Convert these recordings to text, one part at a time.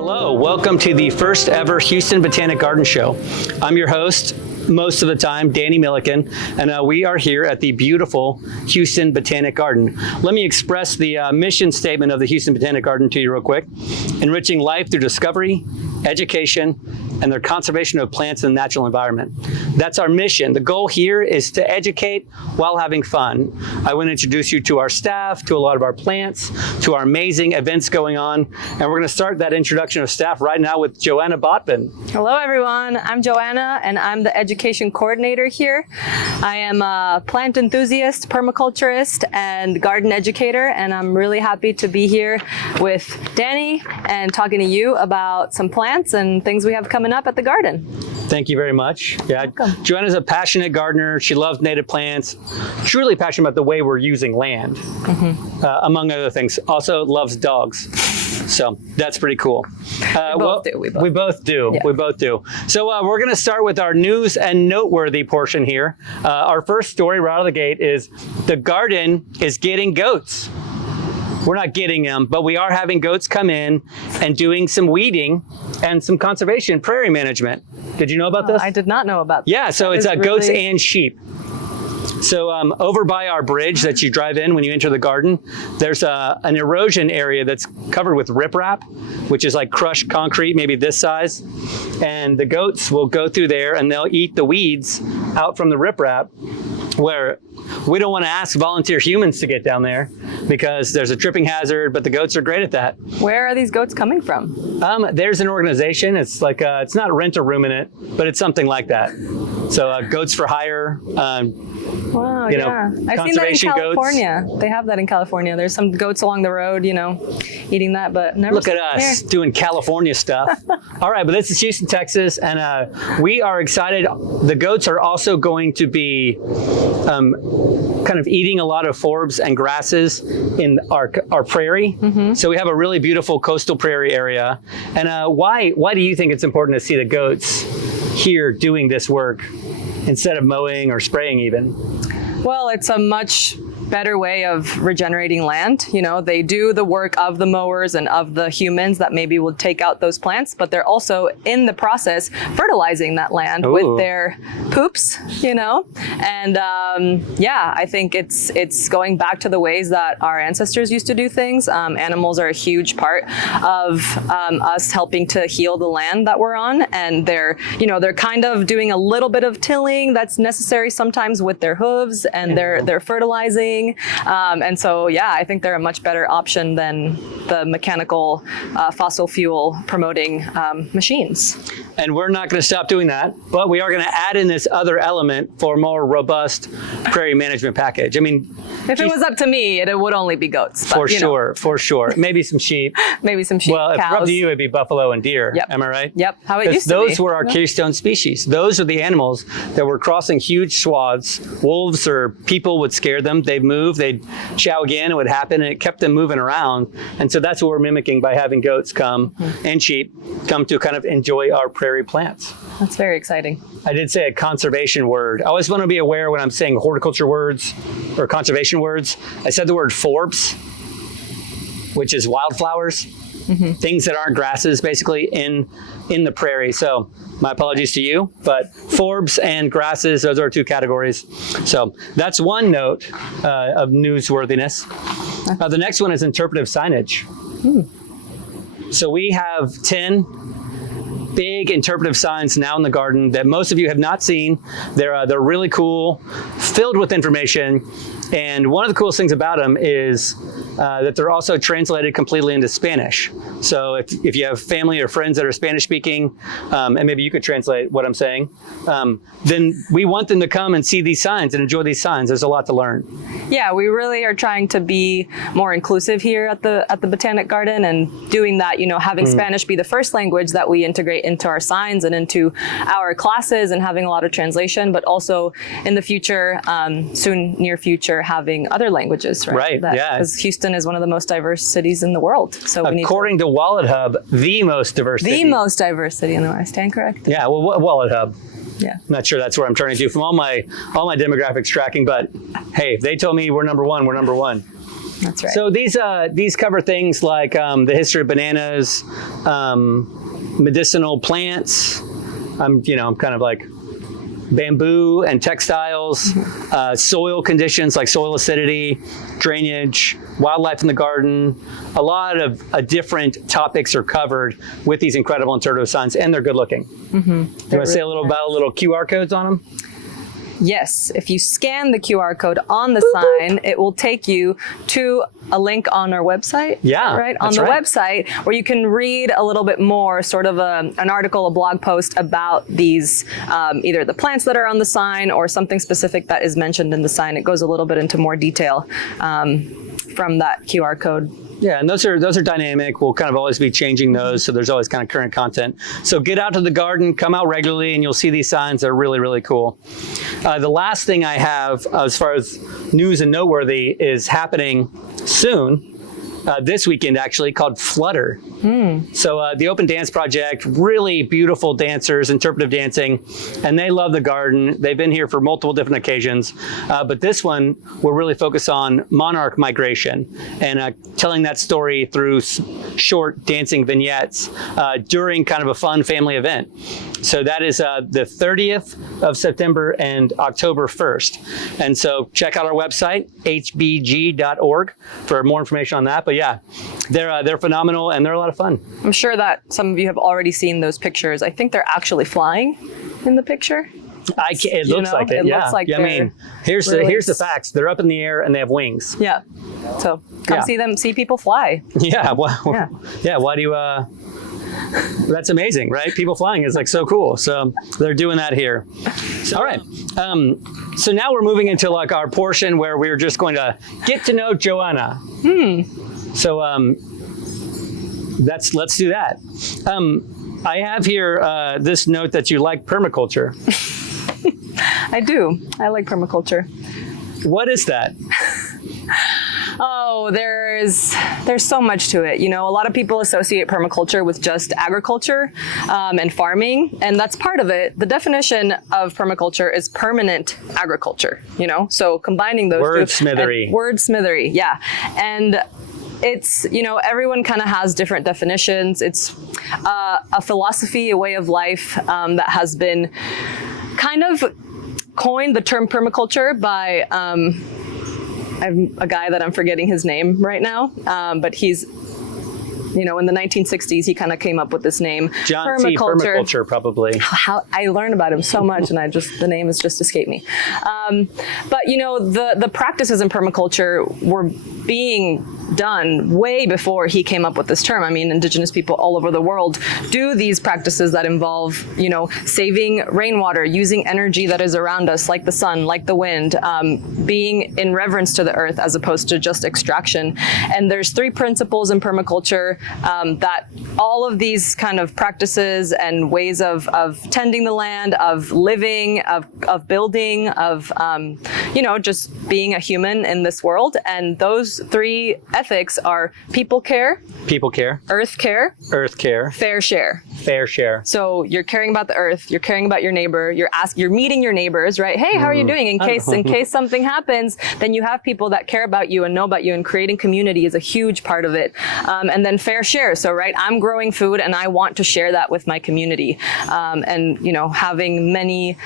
Hello, welcome to the first ever Houston Botanic Garden Show. I'm your host, most of the time, Danny Milliken, and we are here at the beautiful Houston Botanic Garden. Let me express the mission statement of the Houston Botanic Garden to you real quick. Enriching life through discovery, education, and the conservation of plants in the natural environment. That's our mission. The goal here is to educate while having fun. I want to introduce you to our staff, to a lot of our plants, to our amazing events going on, and we're going to start that introduction of staff right now with Joanna Botman. Hello everyone, I'm Joanna and I'm the education coordinator here. I am a plant enthusiast, permaculturist, and garden educator, and I'm really happy to be here with Danny and talking to you about some plants and things we have coming up at the garden. Thank you very much. Yeah, Joanna's a passionate gardener. She loves native plants, truly passionate about the way we're using land, among other things. Also loves dogs. So that's pretty cool. We both do. Yeah. We both do. So we're going to start with our news and noteworthy portion here. Our first story right out of the gate is the garden is getting goats. We're not getting them, but we are having goats come in and doing some weeding and some conservation prairie management. Did you know about this? I did not know about that. Yeah, so it's goats and sheep. So over by our bridge that you drive in when you enter the garden, there's an erosion area that's covered with riprap, which is like crushed concrete, maybe this size. And the goats will go through there and they'll eat the weeds out from the riprap, where we don't want to ask volunteer humans to get down there because there's a tripping hazard, but the goats are great at that. Where are these goats coming from? There's an organization. It's like, it's not Rent a Room in it, but it's something like that. So Goats for Hire, Wow, yeah. I've seen that in California. Goats. They have that in California. There's some goats along the road, eating that, but never. Look at us doing California stuff. All right, but this is Houston, Texas, and we are excited. The goats are also going to be kind of eating a lot of forbs and grasses in our prairie. So we have a really beautiful coastal prairie area. And why do you think it's important to see the goats here doing this work instead of mowing or spraying even? Well, it's a much better way of regenerating land. They do the work of the mowers and of the humans that maybe will take out those plants, but they're also in the process fertilizing that land with their poops, and I think it's going back to the ways that our ancestors used to do things. Animals are a huge part of us helping to heal the land that we're on, and they're kind of doing a little bit of tilling that's necessary sometimes with their hooves, and they're fertilizing. And so, I think they're a much better option than the mechanical fossil fuel promoting machines. And we're not going to stop doing that, but we are going to add in this other element for a more robust prairie management package. I mean, if it was up to me, it would only be goats. But, for sure. Maybe some sheep. Maybe some sheep, Well, if cows. it's up to you, it'd be buffalo and deer. Yep. Am I right? Yep. How it used to be. Those were our keystone species. Those are the animals that were crossing huge swaths. Wolves or people would scare them. They'd move, they'd chow again, it would happen, and it kept them moving around. And so that's what we're mimicking by having goats come and sheep come to kind of enjoy our prairie plants. That's very exciting. I did say a conservation word. I always want to be aware when I'm saying horticulture words or conservation words. I said the word forbs, which is wildflowers, things that aren't grasses, basically in the prairie. So my apologies to you, but forbs and grasses, those are two categories. So that's one note of newsworthiness. The next one is interpretive signage. So we have 10 big interpretive signs now in the garden that most of you have not seen. They're really cool, filled with information. And one of the coolest things about them is that they're also translated completely into Spanish. So if you have family or friends that are Spanish speaking, and maybe you could translate what I'm saying, then we want them to come and see these signs and enjoy these signs. There's a lot to learn. Yeah, we really are trying to be more inclusive here at the Botanic Garden, and doing that, having Spanish be the first language that we integrate into our signs and into our classes, and having a lot of translation, but also in the future, near future, having other languages, right? Because Houston is one of the most diverse cities in the world. So according to Wallet Hub, the most diverse city. The most diverse city in the world. I stand correct? Yeah, well, Wallet Hub. Yeah. I'm not sure that's where I'm turning to from all my demographics tracking, but hey, if they told me we're number one, we're number one. That's right. So these cover things like the history of bananas, medicinal plants. I'm kind of like bamboo and textiles, soil conditions like soil acidity, drainage, wildlife in the garden. A lot of different topics are covered with these incredible interpretive signs, and they're good looking. Mm-hmm. You want to say a little about little QR codes on them? Yes, if you scan the QR code on the sign, it will take you to a link on our website. Yeah, right on the website where you can read a little bit more, sort of an article, a blog post about these, either the plants that are on the sign or something specific that is mentioned in the sign. It goes a little bit into more detail from that QR code. Yeah, and those are dynamic. We'll kind of always be changing those, so there's always kind of current content. So get out to the garden, come out regularly, and you'll see these signs. They're really, really cool. The last thing I have as far as news and noteworthy is happening soon. This weekend, actually, called Flutter. So the Open Dance Project, really beautiful dancers, interpretive dancing, and they love the garden. They've been here for multiple different occasions, but this one will really focus on monarch migration and telling that story through short dancing vignettes during kind of a fun family event. So that is the 30th of September and October 1st. And so check out our website, hbg.org, for more information on that. But yeah, they're phenomenal and they're a lot of fun. I'm sure that some of you have already seen those pictures. I think they're actually flying in the picture. It looks like it. Looks like I mean, here's the facts. They're up in the air and they have wings. Yeah. So come see people fly. Yeah. Well, yeah. Why do you? That's amazing, right? People flying is like so cool. So they're doing that here. So, all right. So now we're moving into like our portion where we're just going to get to know Joanna. So let's do that. I have here this note that you like permaculture. I do. I like permaculture. What is that? Oh, there's so much to it. You know, a lot of people associate permaculture with just agriculture and farming, and that's part of it. The definition of permaculture is permanent agriculture, you know, so combining those Wordsmithery. Wordsmithery, yeah. And it's, you know, everyone kind of has different definitions. It's a philosophy, a way of life that has been kind of coined the term permaculture by I have a guy that I'm forgetting his name right now, but he's, you know, in the 1960s, he kind of came up with this name. John T. Permaculture, probably. How I learned about him so much, and the name has just escaped me. But you know, the practices in permaculture were being done way before he came up with this term. I mean, indigenous people all over the world do these practices that involve, you know, saving rainwater, using energy that is around us, like the sun, like the wind, being in reverence to the earth as opposed to just extraction. And there's 3 principles in permaculture that all of these kind of practices and ways of tending the land, of living, of building, of, you know, just being a human in this world. And those 3 ethics are people care, earth care, fair share. So you're caring about the earth, you're caring about your neighbor, you're meeting your neighbors, right? Hey, how are you doing? In case something happens, then you have people that care about you and know about you, and creating community is a huge part of it. And then fair share. So, right, I'm growing food and I want to share that with my community. And, you know, having many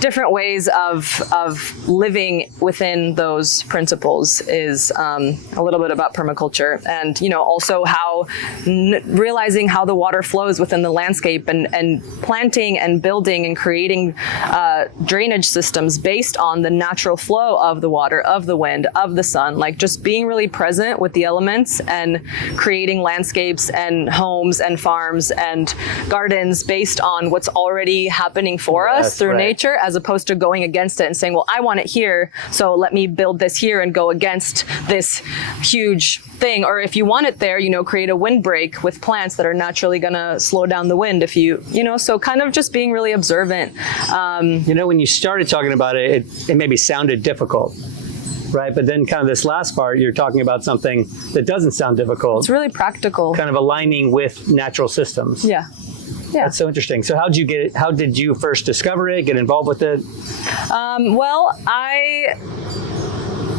different ways of living within those principles is a little bit about permaculture. And, you know, also how realizing how the water flows within the landscape and planting and building and creating drainage systems based on the natural flow of the water, of the wind, of the sun, like just being really present with the elements and creating landscapes and homes and farms and gardens based on what's already happening for us through nature, as opposed to going against it and saying, well, I want it here, so let me build this here and go against this huge thing. Or if you want it there, you know, create a windbreak with plants that are naturally going to slow down the wind. If you know, so kind of just being really observant. You know, when you started talking about it, it maybe sounded difficult, right? But then kind of this last part, you're talking about something that doesn't sound difficult. It's really practical. Kind of aligning with natural systems. Yeah. Yeah. That's so interesting. So how did you first discover it, get involved with it? Well,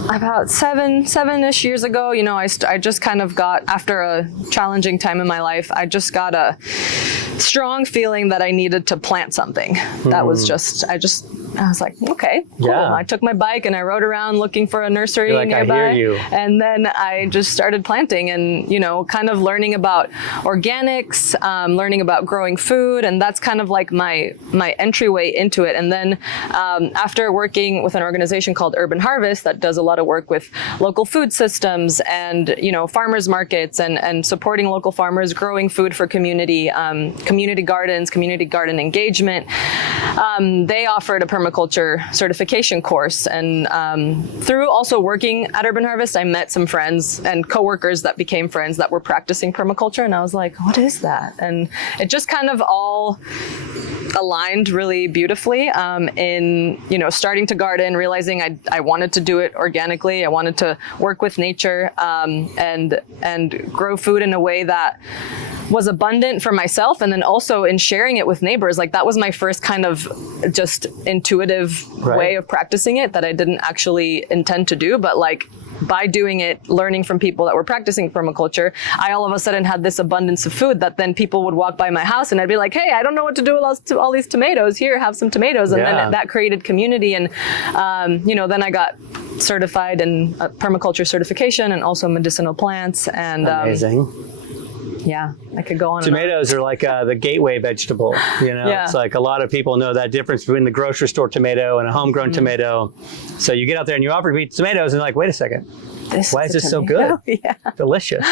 about seven-ish years ago, you know, I just kind of got, after a challenging time in my life, I just got a strong feeling that I needed to plant something. That was I was like, okay, cool. Yeah. I took my bike and I rode around looking for a nursery You're like, nearby. I hear you. And then I just started planting and, you know, kind of learning about organics, learning about growing food. And that's kind of like my entryway into it. And then after working with an organization called Urban Harvest that does a lot of work with local food systems and, you know, farmers markets and supporting local farmers, growing food for community, community gardens, community garden engagement, they offered a permaculture certification course. And through also working at Urban Harvest, I met some friends and coworkers that became friends that were practicing permaculture. And I was like, what is that? And it just kind of all aligned really beautifully in, you know, starting to garden, realizing I wanted to do it organically. I wanted to work with nature and grow food in a way that was abundant for myself, and then also in sharing it with neighbors. Like that was my first kind of just intuitive way of practicing it that I didn't actually intend to do, but like by doing it, learning from people that were practicing permaculture, I all of a sudden had this abundance of food that then people would walk by my house and I'd be like, hey, I don't know what to do with all these tomatoes. Here, have some tomatoes. And then that created community. And, you know, then I got certified in permaculture certification and also medicinal plants. And amazing. Yeah, I could go on. Tomatoes are like the gateway vegetable. You know, it's like a lot of people know that difference between the grocery store tomato and a homegrown tomato. So you get out there and you offer to eat tomatoes, and you're like, wait a second, why is this so good? Delicious.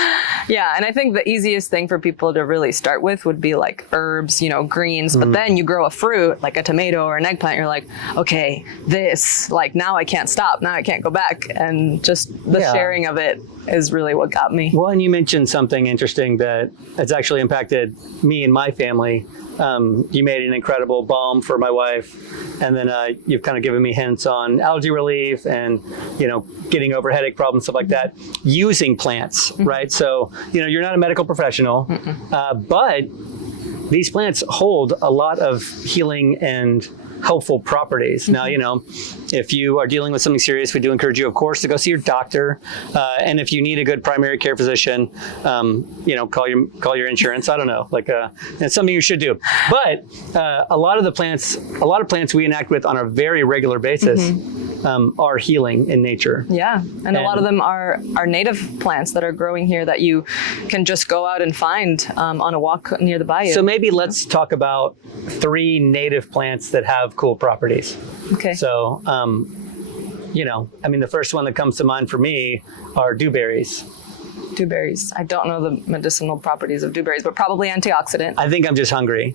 Yeah, and I think the easiest thing for people to really start with would be like herbs, you know, greens. But then you grow a fruit like a tomato or an eggplant. You're like, okay, this, like now I can't stop. Now I can't go back. And just the sharing of it is really what got me. Well, and you mentioned something interesting that has actually impacted me and my family. You made an incredible balm for my wife, and then you've kind of given me hints on allergy relief and, you know, getting over headache problems, stuff like that, using plants, right? So, you know, you're not a medical professional, but these plants hold a lot of healing and helpful properties. Now, you know, if you are dealing with something serious, we do encourage you, of course, to go see your doctor. And if you need a good primary care physician, you know, call your insurance. I don't know, like it's something you should do. But a lot of plants we enact with on a very regular basis are healing in nature. Yeah, and a lot of them are native plants that are growing here that you can just go out and find on a walk near the bayou. So maybe let's talk about 3 native plants that have cool properties. Okay. So, you know, I mean, the first one that comes to mind for me are dewberries. Dewberries. I don't know the medicinal properties of dewberries, but probably antioxidant. I think I'm just hungry.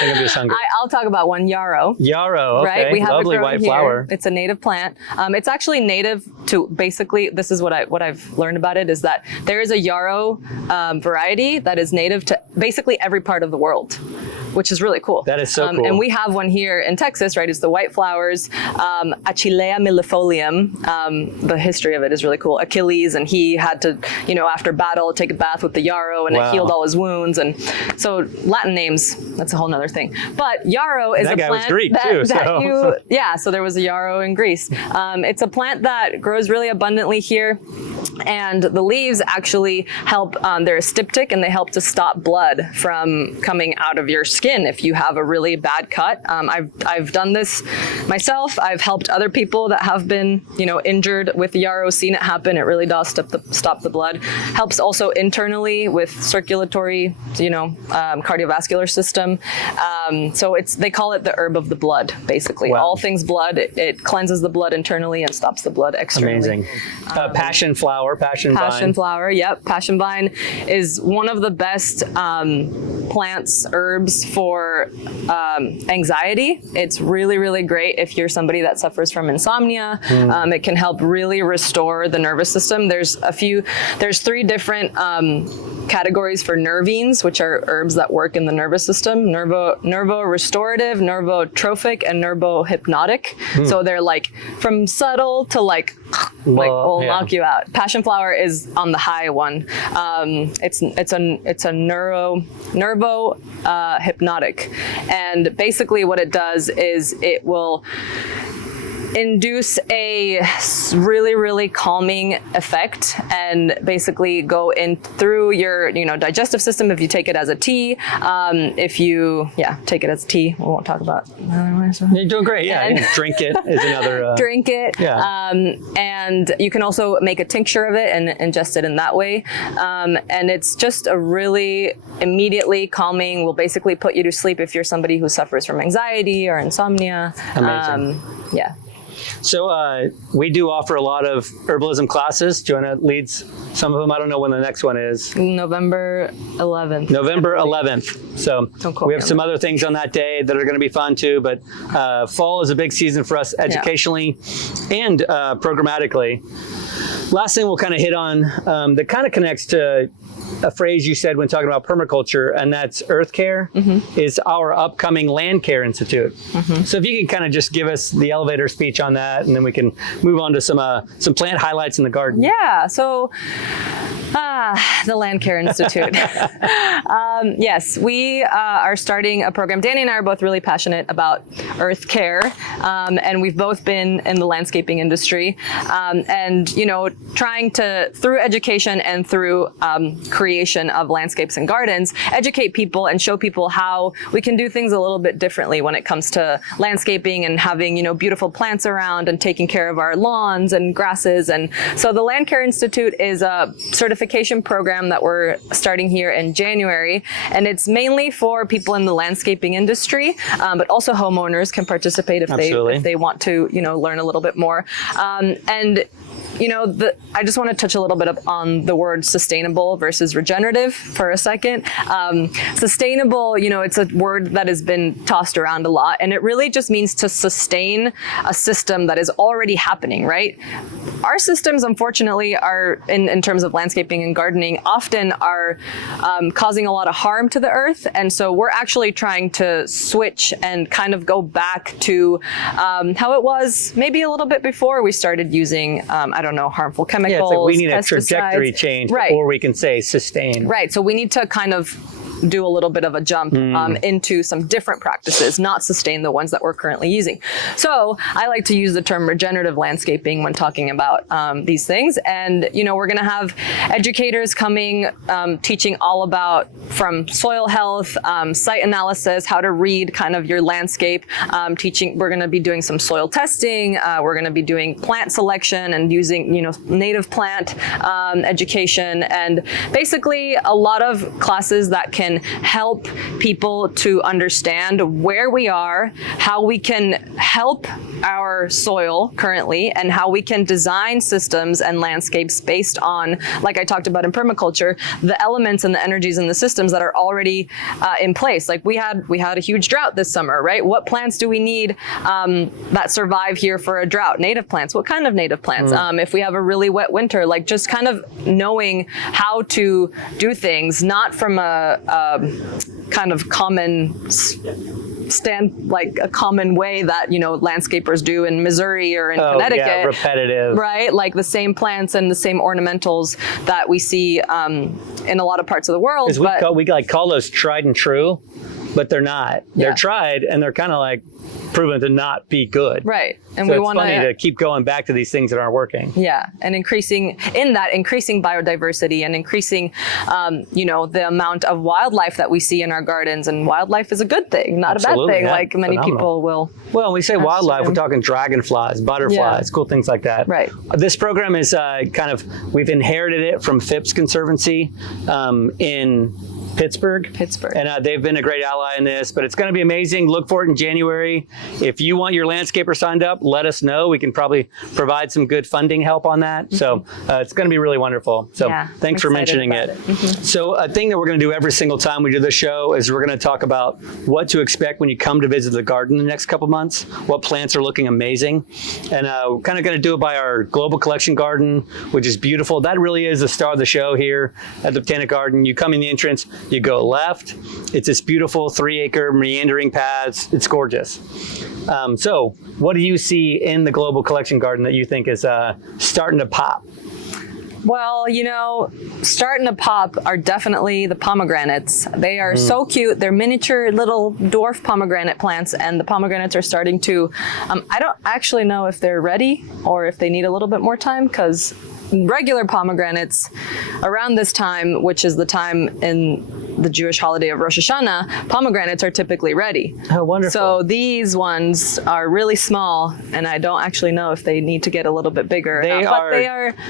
I'll talk about one, yarrow. Yarrow, okay. Right? We have lovely it white here. flower. It's a native plant. It's actually native to basically, this is what I've learned about it, is that there is a yarrow variety that is native to basically every part of the world, which is really cool. That is so cool. And we have one here in Texas, right? It's the white flowers, Achillea millefolium. The history of it is really cool. Achilles, and he had to, you know, after battle, take a bath with the yarrow, and it healed all his wounds. And so Latin names, that's a whole nother thing. But yarrow is a plant was Greek too, so there was a yarrow in Greece. It's a plant that grows really abundantly here. And the leaves actually help, they're styptic, and they help to stop blood from coming out of your skin if you have a really bad cut. I've done this myself. I've helped other people that have been, you know, injured with yarrow, seen it happen. It really does stop the blood. Helps also internally with circulatory, you know, cardiovascular system. So they call it the herb of the blood, basically. All things blood. It cleanses the blood internally and stops the blood externally. Amazing. Passion flower, passion vine. Passion flower, yep. Passion vine is one of the best plants, herbs for anxiety. It's really, really great if you're somebody that suffers from insomnia. It can help really restore the nervous system. There's 3 different categories for nervines, which are herbs that work in the nervous system: nervo-restorative, nervotrophic, and nervohypnotic. So they're like from subtle to like will knock you out. Passion flower is on the high one. It's a nervo hypnotic, and basically what it does is it will induce a really, really calming effect and basically go in through your, digestive system if you take it as a tea. If you, take it as a tea, we won't talk about other ways. You're doing great. Yeah, drink it is another. Drink it. Yeah. And you can also make a tincture of it and ingest it in that way. And it's just a really immediately calming, will basically put you to sleep if you're somebody who suffers from anxiety or insomnia. Amazing. Yeah. So we do offer a lot of herbalism classes. Do you want to lead some of them? I don't know when the next one is. November 11th. November 11th. So we have some other things on that day that are going to be fun too. But fall is a big season for us educationally and programmatically. Last thing we'll kind of hit on that kind of connects to a phrase you said when talking about permaculture, and that's earth care, is our upcoming Landcare Institute. So if you can kind of just give us the elevator speech on that, and then we can move on to some plant highlights in the garden. Yeah, so the Landcare Institute. Yes, we are starting a program. Danny and I are both really passionate about earth care, and we've both been in the landscaping industry, and trying to, through education and through creation of landscapes and gardens, educate people and show people how we can do things a little bit differently when it comes to landscaping and having, beautiful plants around and taking care of our lawns and grasses. And so the Landcare Institute is a certification program that we're starting here in January, and it's mainly for people in the landscaping industry, but also homeowners can participate if they want to, learn a little bit more. And I just want to touch a little bit on the word sustainable versus regenerative for a second. Sustainable, it's a word that has been tossed around a lot, and it really just means to sustain a system that is already happening, right? Our systems, unfortunately, are, in terms of landscaping and gardening, often are causing a lot of harm to the earth. And so we're actually trying to switch and kind of go back to how it was maybe a little bit before we started using, harmful chemicals. Yeah, it's like we need pesticides. a trajectory change before we can say sustain. Right. So we need to kind of do a little bit of a jump into some different practices, not sustain the ones that we're currently using. So I like to use the term regenerative landscaping when talking about these things. And, we're going to have educators coming, teaching all about from soil health, site analysis, how to read kind of your landscape, we're going to be doing some soil testing. We're going to be doing plant selection and using, native plant education, and basically a lot of classes that can help people to understand where we are, how we can help our soil currently, and how we can design systems and landscapes based on, like I talked about in permaculture, the elements and the energies and the systems that are already in place. Like we had a huge drought this summer, right? What plants do we need that survive here for a drought? Native plants. What kind of native plants? If we have a really wet winter, like just kind of knowing how to do things, not from a kind of common like a common way that landscapers do in Missouri or in Connecticut. Yeah, repetitive. Right, like the same plants and the same ornamentals that we see in a lot of parts of the world. We call those tried and true, but they're not. They're tried, and they're kind of like proven to not be good. Right. And so we want to keep going back to these things that aren't working. Yeah. And increasing biodiversity and increasing, the amount of wildlife that we see in our gardens. And wildlife is a good thing, not a bad thing, like many people will. Well, when we say wildlife, we're talking dragonflies, butterflies, cool things like that. Right. This program is we've inherited it from Phipps Conservancy in Pittsburgh. And they've been a great ally in this, but it's going to be amazing. Look for it in January. If you want your landscaper signed up, let us know. We can probably provide some good funding help on that. So it's going to be really wonderful. So thanks for mentioning it. So a thing that we're going to do every single time we do the show is we're going to talk about what to expect when you come to visit the garden the next couple months, what plants are looking amazing. And we're kind of going to do it by our global collection garden, which is beautiful. That really is the star of the show here at the Botanic Garden. You come in the entrance, you go left. It's this beautiful 3-acre meandering paths. It's gorgeous. So what do you see in the global collection garden that you think is starting to pop? Well, you know, starting to pop are definitely the pomegranates. They are so cute. They're miniature little dwarf pomegranate plants, and the pomegranates are starting to, I don't actually know if they're ready or if they need a little bit more time, because regular pomegranates around this time, which is the time in the Jewish holiday of Rosh Hashanah, pomegranates are typically ready. Oh, wonderful. So these ones are really small, and I don't actually know if they need to get a little bit bigger.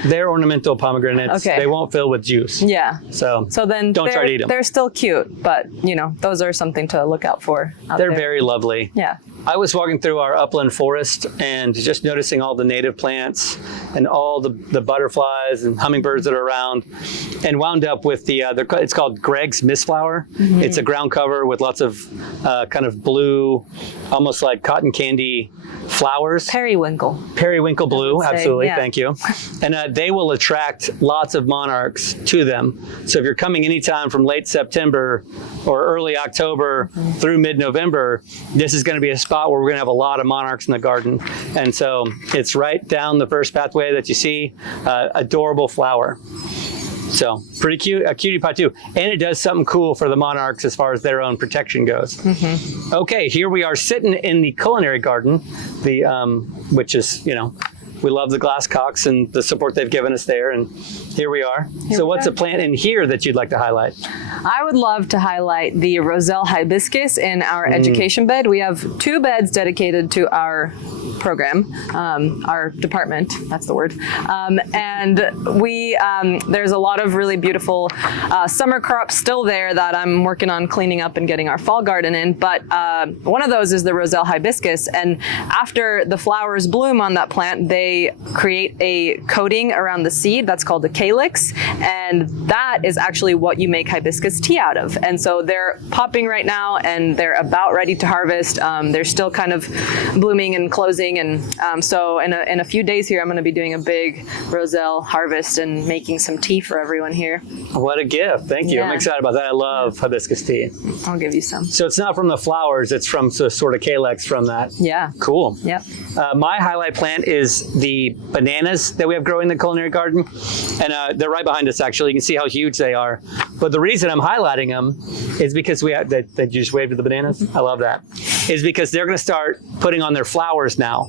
They're ornamental pomegranates. Okay. They won't fill with juice. Yeah. So then don't try to eat them. They're still cute, but you know, those are something to look out for. They're very lovely. Yeah. I was walking through our upland forest and just noticing all the native plants and all the butterflies and hummingbirds that are around, and wound up with it's called Greg's Missflower. Mm-hmm. It's a ground cover with lots of kind of blue, almost like cotton candy flowers. Periwinkle Blue, absolutely, yeah. Thank you. And they will attract lots of monarchs to them. So if you're coming anytime from late September or early October through mid-November, this is going to be a spot where we're going to have a lot of monarchs in the garden. And so it's right down the first pathway that you see, adorable flower. So pretty cute, a cutie pie too. And it does something cool for the monarchs as far as their own protection goes. Mm-hmm. Okay, here we are sitting in the Culinary Garden, which is, you know, we love the glasscocks and the support they've given us there. And here we are. So what's a plant in here that you'd like to highlight? I would love to highlight the Roselle hibiscus in our education bed. We have 2 beds dedicated to our program, our department, that's the word. And we, there's a lot of really beautiful summer crops still there that I'm working on cleaning up and getting our fall garden in. But one of those is the Roselle hibiscus. And after the flowers bloom on that plant, they create a coating around the seed that's called the calyx. And that is actually what you make hibiscus tea out of. And so they're popping right now and they're about ready to harvest. They're still kind of blooming and closing. And so in a few days here, I'm going to be doing a big Roselle harvest and making some tea for everyone here. What a gift. Thank you. Yeah. I'm excited about that. I love hibiscus tea. I'll give you some. So it's not from the flowers, it's from the sort of calyx from that. Yeah. Cool. Yep. My highlight plant is the bananas that we have growing in the Culinary Garden. And they're right behind us, actually. You can see how huge they are. But the reason I'm highlighting them is because we have, that you just waved at the bananas. I love that. Is because they're going to start putting on their flowers now.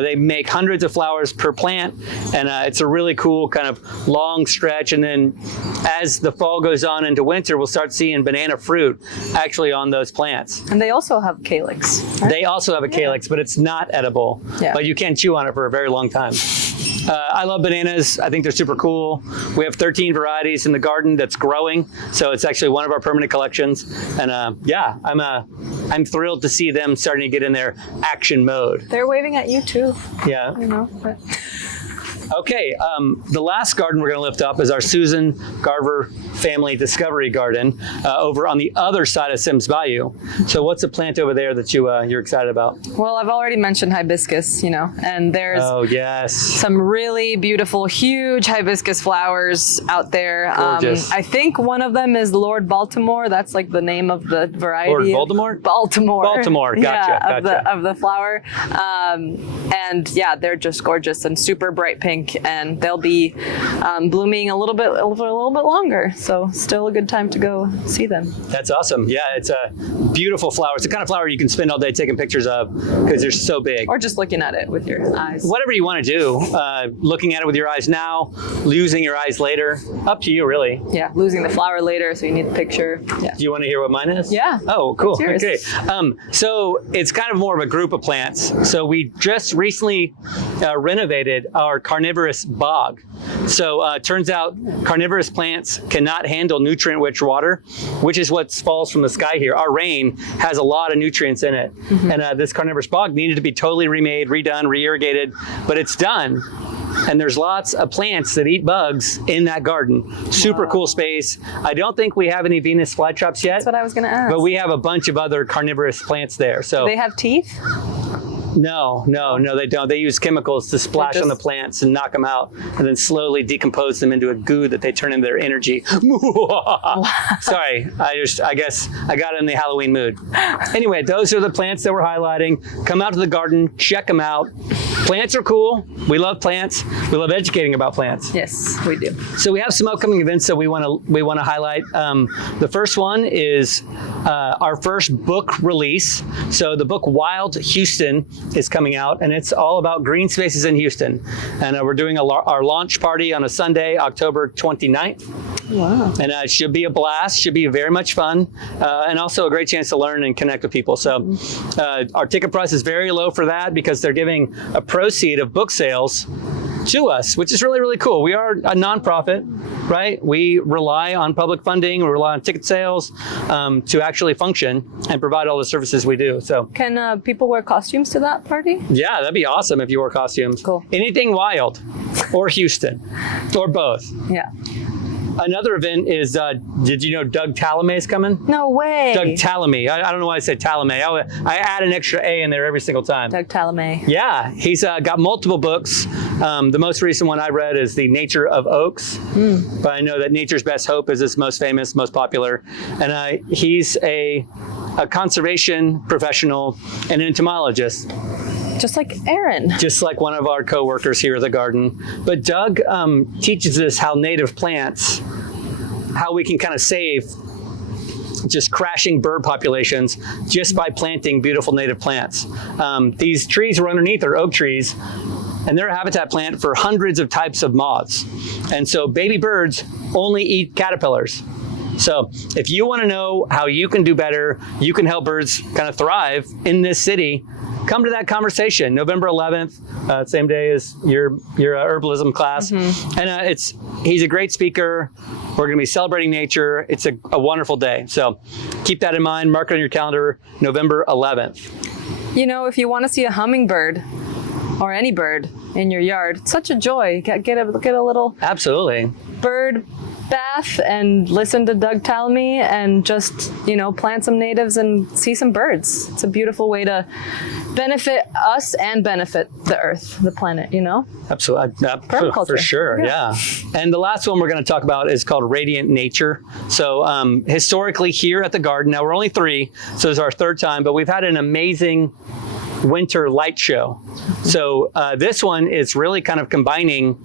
They make hundreds of flowers per plant, and it's a really cool kind of long stretch. And then as the fall goes on into winter, we'll start seeing banana fruit actually on those plants. And they also have calyx. Right? They also have a calyx, but it's not edible. Yeah. But you can chew on it for a very long time. I love bananas. I think they're super cool. We have 13 varieties in the garden that's growing, so it's actually one of our permanent collections. And yeah, I'm thrilled to see them starting to get in their action mode. They're waving at you too. Yeah. You know. But... Okay, the last garden we're going to lift up is our Susan Garver Family Discovery Garden over on the other side of Sims Bayou. So what's the plant over there that you're excited about? Well, I've already mentioned hibiscus, you know, and there's some really beautiful, huge hibiscus flowers out there. Gorgeous. I think one of them is Lord Baltimore. That's like the name of the variety. Lord Voldemort? Baltimore. Gotcha. Yeah, gotcha. Of the flower. And yeah, they're just gorgeous and super bright pink. And they'll be blooming a little bit longer. So still a good time to go see them. That's awesome. Yeah, it's a beautiful flower. It's the kind of flower you can spend all day taking pictures of because they're so big. Or just looking at it with your eyes. Whatever you want to do. Looking at it with your eyes now, losing your eyes later. Up to you, really. Yeah, losing the flower later, so you need the picture. Yeah. Do you want to hear what mine is? Yeah. Oh, cool. Okay. So it's kind of more of a group of plants. So we just recently renovated our carnivorous bog. So turns out carnivorous plants cannot handle nutrient-rich water, which is what falls from the sky here. Our rain has a lot of nutrients in it. Mm-hmm. And this carnivorous bog needed to be totally remade, redone, re-irrigated, but it's done. And there's lots of plants that eat bugs in that garden. Super cool space. I don't think we have any Venus flytraps yet. That's what I was going to ask. But we have a bunch of other carnivorous plants there. So do they have teeth? No, they don't. They use chemicals to splash on the plants and knock them out and then slowly decompose them into a goo that they turn into their energy. Sorry, I guess I got in the Halloween mood. Anyway, those are the plants that we're highlighting. Come out to the garden, check them out. Plants are cool. We love plants. We love educating about plants. Yes, we do. So we have some upcoming events that we want to highlight. The first one is our first book release. So the book Wild Houston is coming out, and it's all about green spaces in Houston. And we're doing our launch party on a Sunday, October 29th. Wow. And it should be a blast, should be very much fun, and also a great chance to learn and connect with people. So our ticket price is very low for that because they're giving a proceed of book sales to us, which is really, really cool. We are a nonprofit, right? We rely on public funding, we rely on ticket sales to actually function and provide all the services we do. So Can people wear costumes to that party? yeah, that'd be awesome if you wore costumes. Cool. Anything wild or Houston or both. Yeah. Another event is, did you know Doug Talamay is coming? No way. Doug Talamay. I don't know why I said Talamay. I add an extra A in there every single time. Doug Talamay. Yeah, he's got multiple books. The most recent one I read is The Nature of Oaks. But I know that Nature's Best Hope is his most famous, most popular. And he's a conservation professional and an entomologist. Just like Aaron. Just like one of our coworkers here at the garden. But Doug teaches us how native plants, how we can kind of save just crashing bird populations just by planting beautiful native plants. These trees we're underneath are oak trees, and they're a habitat plant for hundreds of types of moths. And so baby birds only eat caterpillars. So if you want to know how you can do better, you can help birds kind of thrive in this city, come to that conversation, November 11th, same day as your herbalism class. And he's a great speaker. We're going to be celebrating nature. It's a wonderful day. So keep that in mind. Mark it on your calendar, November 11th. You know, if you want to see a hummingbird or any bird in your yard, it's such a joy. Get a little Absolutely. bird bath and listen to Doug Talamay and just, plant some natives and see some birds. It's a beautiful way to benefit us and benefit the earth, the planet, Absolutely. Permaculture. For sure, yeah. And the last one we're going to talk about is called Radiant Nature. So historically here at the garden, now we're only 3, so it's our 3rd time, but we've had an amazing winter light show. So this one is really kind of combining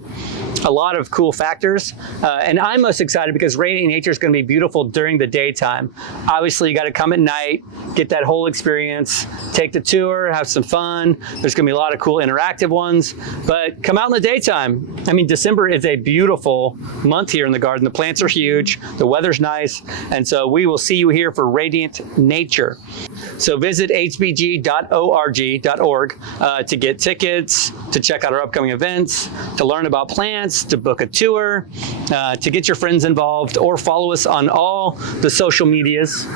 a lot of cool factors. And I'm most excited because Radiant Nature is going to be beautiful during the daytime. Obviously, you got to come at night, get that whole experience, take the tour, have some fun. There's going to be a lot of cool interactive ones, but come out in the daytime. I mean, December is a beautiful month here in the garden. The plants are huge, the weather's nice, and so we will see you here for Radiant Nature. So visit hbg.org to get tickets, to check out our upcoming events, to learn about plants, to book a tour, to get your friends involved, or follow us on all the social medias.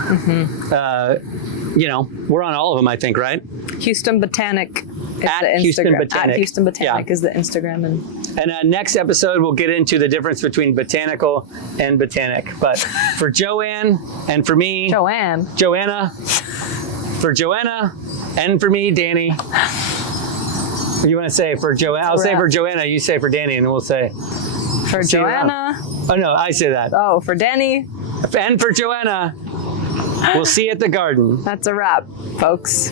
We're on all of them, I think, right? Houston Botanic is At the Instagram. Houston Botanic. At Houston Botanic Yeah. is the Instagram. And next episode, we'll get into the difference between botanical and botanic. But for Joanne and for me, Joanna, for Joanna and for me, Danny. What do you want to say for Joanna? I'll say for Joanna, you say for Danny, and we'll say. For Joanna. Oh, no, I say that. Oh, for Danny. And for Joanna, we'll see you at the garden. That's a wrap, folks.